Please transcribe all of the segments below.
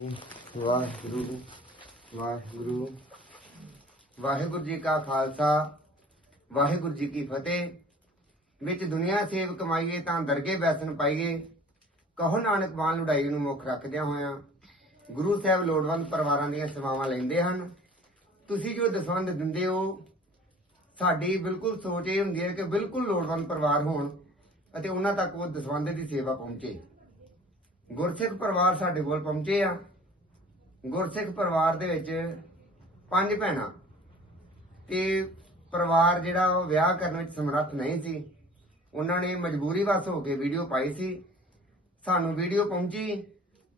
ਵਾਹਿਗੁਰੂ ਵਾਹਿਗੁਰੂ। ਵਾਹਿਗੁਰੂ ਜੀ ਕਾ ਖਾਲਸਾ, ਵਾਹਿਗੁਰੂ ਜੀ ਕੀ ਫਤਿਹ। ਵਿੱਚ ਦੁਨੀਆ ਸੇਵ ਕਮਾਈਏ ਤਾਂ ਦਰਗੇ ਬੈਸਨ ਪਾਈਏ। ਕਹੋ ਨਾਨਕ ਬਾਣ ਲੁੜਾਈ ਨੂੰ ਮੁੱਖ ਰੱਖਦਿਆਂ ਹੋਇਆਂ, ਗੁਰੂ ਸਾਹਿਬ ਲੋੜਵੰਦ ਪਰਿਵਾਰਾਂ ਦੀਆਂ ਸੇਵਾਵਾਂ ਲੈਂਦੇ ਹਨ। ਤੁਸੀਂ ਜੋ ਦਸਵੰਦ ਦਿੰਦੇ ਹੋ, ਸਾਡੀ ਬਿਲਕੁਲ ਸੋਚ ਇਹ ਹੁੰਦੀ ਹੈ ਕਿ ਬਿਲਕੁਲ ਲੋੜਵੰਦ ਪਰਿਵਾਰ ਹੋਣ ਅਤੇ ਉਹਨਾਂ ਤੱਕ ਉਹ ਦਸਵੰਦ ਦੀ ਸੇਵਾ ਪਹੁੰਚੇ। ਗੁਰਸਿੱਖ ਪਰਿਵਾਰ ਸਾਡੇ ਕੋਲ ਪਹੁੰਚੇ ਆ। ਗੁਰਸਿੱਖ ਪਰਿਵਾਰ ਦੇ ਵਿੱਚ ਪੰਜ ਭੈਣਾਂ। ਤੇ ਪਰਿਵਾਰ ਜਿਹੜਾ ਉਹ ਵਿਆਹ ਕਰਨ ਵਿੱਚ ਸਮਰੱਥ ਨਹੀਂ ਸੀ। ਉਹਨਾਂ ਨੇ ਮਜਬੂਰੀ ਵਸ ਹੋ ਕੇ ਵੀਡੀਓ ਪਾਈ ਸੀ। ਸਾਨੂੰ ਵੀਡੀਓ ਪਹੁੰਚੀ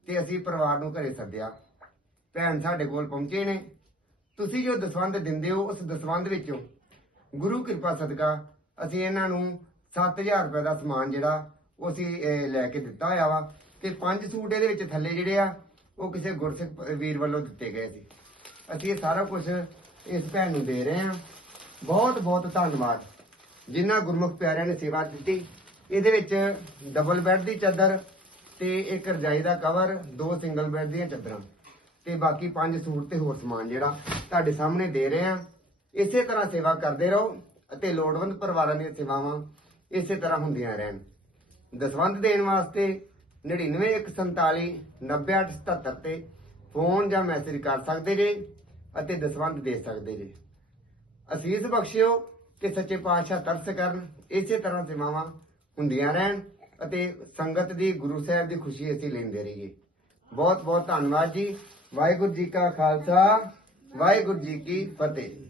ਤੇ ਅਸੀਂ ਪਰਿਵਾਰ ਨੂੰ ਘਰੇ ਸੱਦਿਆ। ਭੈਣ ਸਾਡੇ ਕੋਲ ਪਹੁੰਚੇ ਨੇ। ਤੁਸੀਂ ਜੋ ਦਸਵੰਦ ਦਿੰਦੇ ਹੋ, ਉਸ ਦਸਵੰਦ ਵਿੱਚੋਂ ਗੁਰੂ ਕਿਰਪਾ ਸਦਕਾ ਅਸੀਂ ਇਹਨਾਂ ਨੂੰ 7000 ਰੁਪਏ ਦਾ ਸਮਾਨ ਜਿਹੜਾ ਉਹ ਅਸੀਂ ਲੈ ਕੇ ਦਿੱਤਾ ਹੋਇਆ ਵਾ। ਤੇ ਪੰਜ ਸੂਟ ਇਹਦੇ ਵਿੱਚ ਥੱਲੇ ਜਿਹੜੇ ਆ, ਉਹ ਕਿਸੇ ਗੁਰਸਿੱਖ ਵੀਰ ਵੱਲੋਂ ਦਿੱਤੇ ਗਏ ਸੀ। ਅਸੀਂ ਇਹ ਸਾਰਾ ਕੁਝ ਇਸ ਭੈਣ ਨੂੰ ਦੇ ਰਹੇ ਹਾਂ। ਬਹੁਤ ਬਹੁਤ ਧੰਨਵਾਦ। ਜਿਨ੍ਹਾਂ ਗੁਰਮੁਖ ਪਿਆਰਿਆਂ ਨੇ ਸੇਵਾ ਦਿੱਤੀ, ਇਹਦੇ ਵਿੱਚ ਡਬਲ ਬੈੱਡ ਦੀ ਚਾਦਰ ਤੇ ਇੱਕ ਰਜਾਈ ਦਾ ਕਵਰ ਦੋ ਸਿੰਗਲ ਬੈੱਡ ਦੀਆਂ ਚਾਦਰਾਂ ਤੇ ਬਾਕੀ ਪੰਜ ਸੂਟ ਤੇ ਹੋਰ ਸਮਾਨ ਜਿਹੜਾ ਤੁਹਾਡੇ ਸਾਹਮਣੇ ਦੇ ਰਹੇ ਆ ਇਸੇ ਤਰ੍ਹਾਂ ਸੇਵਾ ਕਰਦੇ ਰਹੋ ਅਤੇ ਲੋੜਵੰਦ ਪਰਿਵਾਰਾਂ ਦੀਆਂ ਸੇਵਾਵਾਂ ਇਸੇ ਤਰ੍ਹਾਂ ਹੁੰਦੀਆਂ ਰਹਿਣ। ਦਸਵੰਧ ਦੇਣ ਵਾਸਤੇ 99147 90877 ਤੇ ਫੋਨ ਜਾਂ ਮੈਸੇਜ ਕਰ ਸਕਦੇ ਜੇ ਅਤੇ ਦਸਵੰਧ ਦੇ ਸਕਦੇ ਜੇ। ਅਸੀਸ ਬਖਸ਼ਿਓ ਕਿ ਸੱਚੇ ਪਾਤਸ਼ਾਹ ਤਰਸ ਕਰਨ, ਇਸੇ ਤਰ੍ਹਾਂ ਸੇਵਾਵਾਂ ਹੁੰਦੀਆਂ ਰਹਿਣ ਅਤੇ ਸੰਗਤ ਦੀ, ਗੁਰੂ ਸਾਹਿਬ ਦੀ ਖੁਸ਼ੀ ਅਸੀਂ ਲੈਂਦੇ ਰਹੀਏ। ਬਹੁਤ ਬਹੁਤ ਧੰਨਵਾਦ ਜੀ। ਵਾਹਿਗੁਰੂ ਜੀ ਕਾ ਖਾਲਸਾ, ਵਾਹਿਗੁਰੂ ਜੀ ਕੀ ਫਤਿਹ।